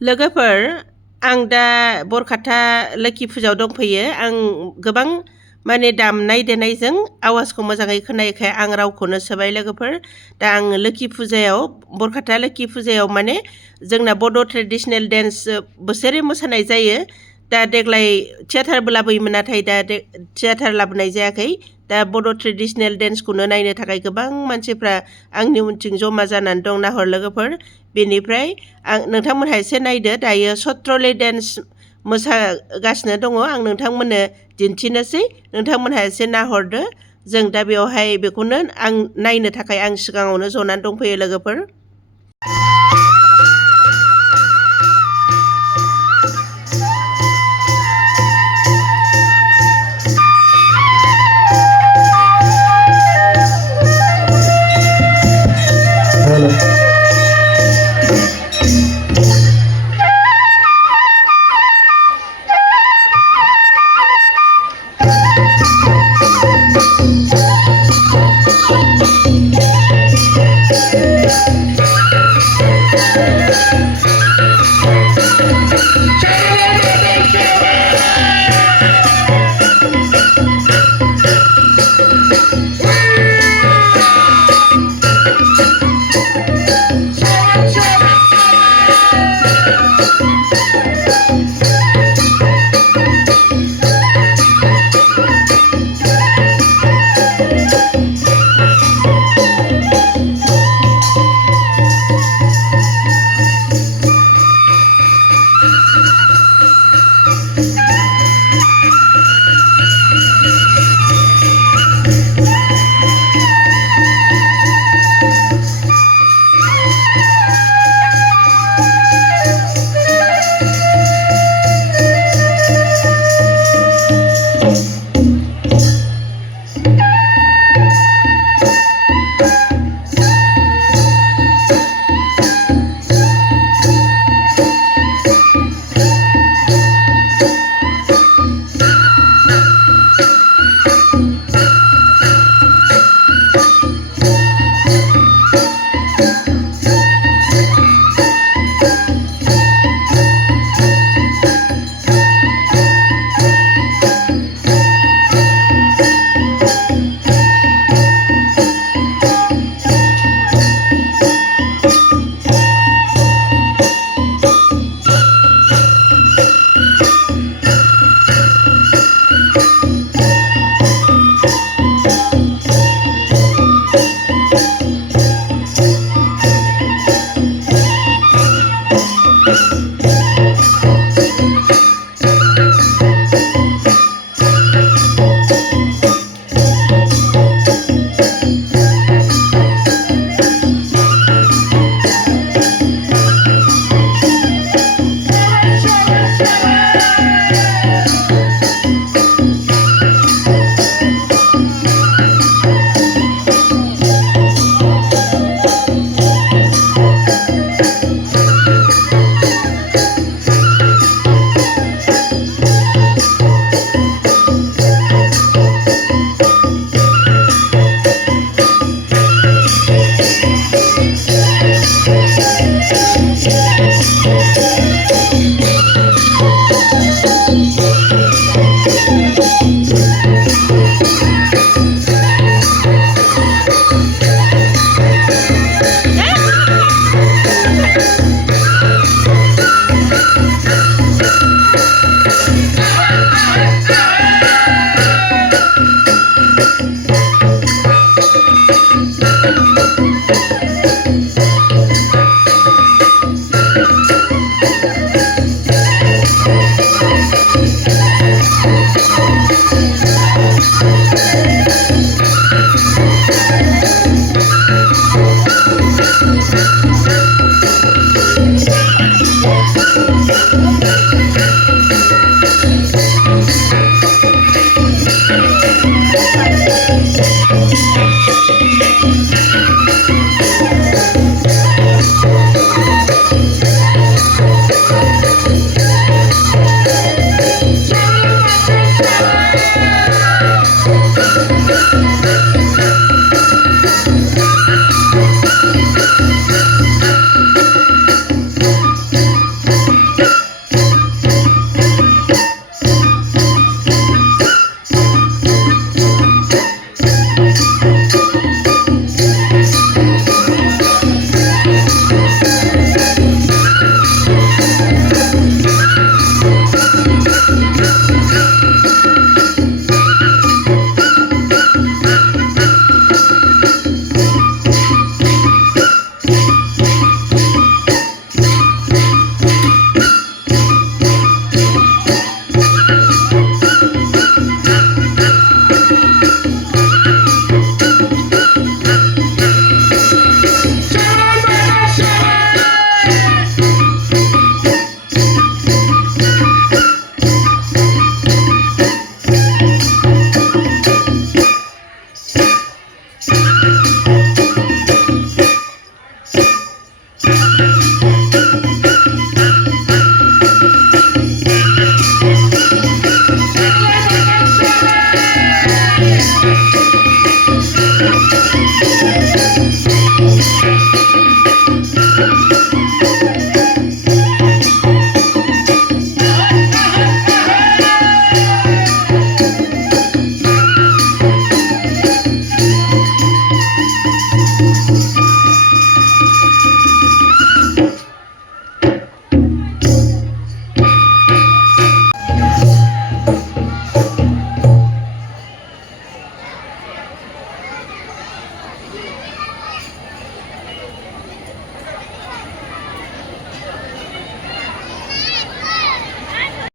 लोगोफोर आं दा बरखाथा लोखि फुजायाव दंफैयो। आं गोबां माने दामनाय देनायजों आवाजखौ मोजाङै खोनायैखाय आं रावखौनो सोबाय लोगोफोर। दा आं लोखि फुजायाव बरखाथा लोखि फुजायाव माने जोंना बड' ट्रेडिसनेल डेन्स बोसोरै मोसानाय जायो। दा देग्लाय थियाटारबो लाबोयोमोन, नाथाय दा थियाटार लाबोनाय जायाखै। दा बड' ट्रेडिसनेल डेन्सखौनो नायनो थाखाय गोबां मानसिफ्रा आंनि उनथिं जमा जानानै दं। नाहर लोगोफोर, बेनिफ्राय नोंथांमोनहा एसे नायदो। दायो सत्र'ले डेन्स मोसागासिनो दङ। आं नोंथांमोननो दिन्थिनोसै, नोंथांमोनहा एसे नाहरदो। जों दा बेवहाय बेखौनो आं नायनो थाखाय आं सिगाङावनो जनानै दंफैयो लोगोफोर।